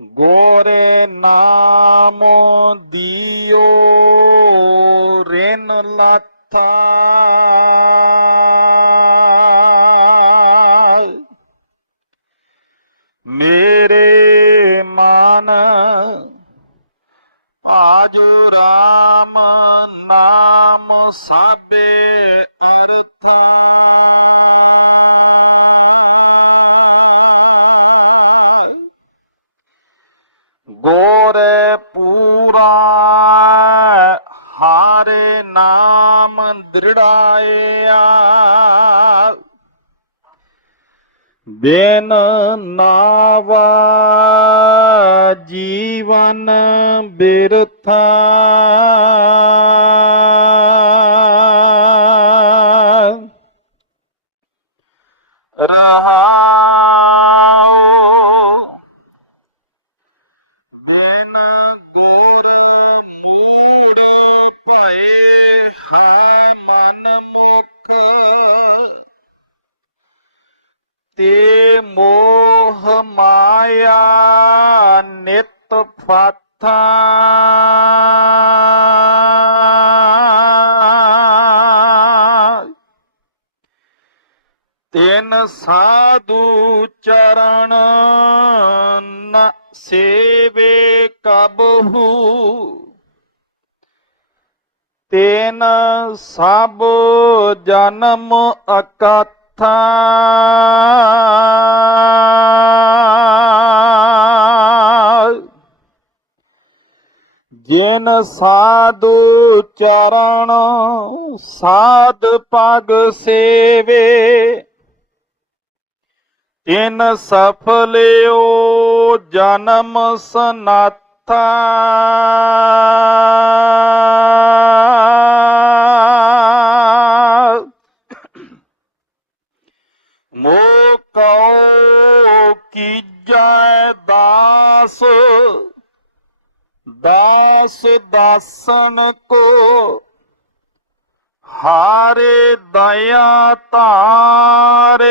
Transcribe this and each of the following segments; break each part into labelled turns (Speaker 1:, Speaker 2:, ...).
Speaker 1: ਗੋਰੇ ਨਾਮ ਦਿਓ ਰੇਨ ਲਾਥਾ। ਮੇਰੇ ਮਨ ਆਜੋ ਰਾਮ ਨਾਮ ਸਾਬੇ ਅਰਥਾ। ਗੋਰ ਪੂਰਾ ਹਾਰੇ ਨਾਮ ਦ੍ਰਿੜਾਇਆ। ਬਿਨ ਨਾਵਾ ਜੀਵਨ ਬਿਰਥਾ। ਮਾਇਆ ਨਿਤ ਫਾਥਾ ਤਿਨ ਸਾਧੂ ਚਰਨ ਨ ਸੇਵੇ ਕਬਹੂ। ਤੇਨ ਸਭ ਜਨਮ ਅਕਥਾ। ਜਿਨ ਸਾਧੂ ਚਰਨ ਸਾਧ ਪਗ ਸੇਵੇ। ਤਿਨ ਸਫਲਿਓ ਜਨਮ ਸਨਾਥਾ। ਮੋ ਕਉ ਕੀਜੈ ਦਾਸ। ਦਾਸ ਦਾਸਨ ਕੋ ਹਾਰੇ ਦਇਆ ਤਾਰੇ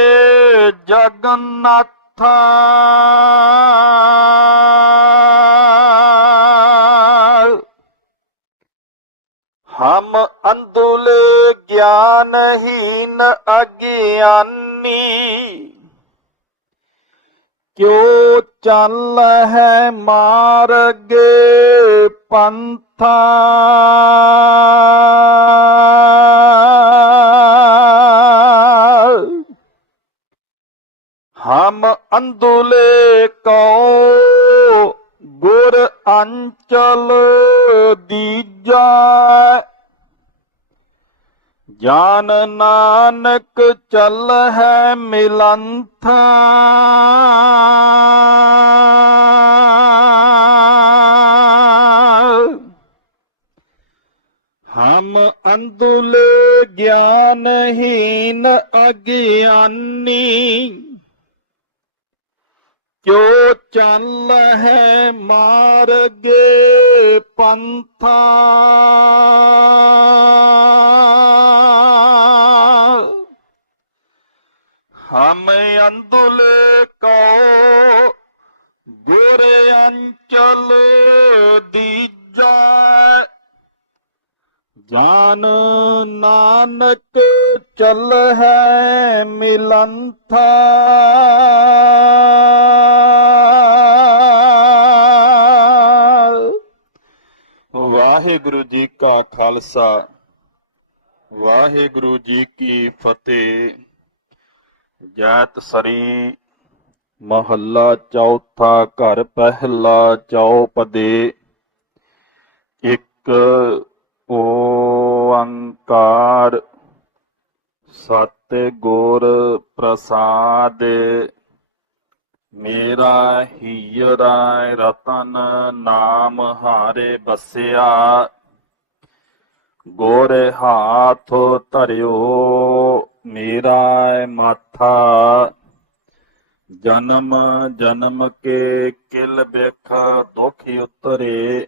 Speaker 1: ਜਗਨਨਾਥ ਹਮ ਅੰਧੁਲੇ ਗਿਆਨਹੀਨ ਅਗਿਆਨੀ ਕਿਉ ਚੱਲ ਹੈ ਮਾਰਗੇ ਪੰਥਾ। ਹਮ ਅੰਦੁਲੇ ਕਉ ਗੁਰ ਅੰਚਲ ਦੀਜਾ। ਜਾਨ ਨਾਨਕ ਚੱਲ ਹੈ ਮਿਲੰਥਾ। ਹਮ ਅੰਦੁਲੇ ਗਿਆਨਹੀਨ ਅਗਿਆਨੀ ਕਿਉ ਚੱਲ ਹੈ ਮਾਰਗ ਪੰਥਾ। ਜਾਨ ਨਾਨਕ ਚੱਲ ਹੈ ਮਿਲੰਥਾ। ਵਾਹਿਗੁਰੂ ਜੀ ਕਾ ਖਾਲਸਾ, ਵਾਹਿਗੁਰੂ ਜੀ ਕੀ ਫਤਿਹ। ਜੈਤ ਸਰੀ, ਮਹੱਲਾ ਚੌਥਾ ਘਰ, ਪਹਿਲਾ ਚੌਪਦੇ। ਇੱਕ ਓੰਕਾਰ ਸਤ ਗੁਰ ਪ੍ਰਸਾਦ ਮੇਰਾ ਹੀਰਾ ਰਤਨ ਨਾਮ ਹਾਰੇ ਬਸਿਆ ਗੋਰੇ ਹਾਥ ਧਰਿਓ ਮੇਰਾ ਮਾਥਾ ਜਨਮ ਜਨਮ ਕੇ ਕਿਲ ਬਿਖ ਦੁਖ ਉਤਰੇ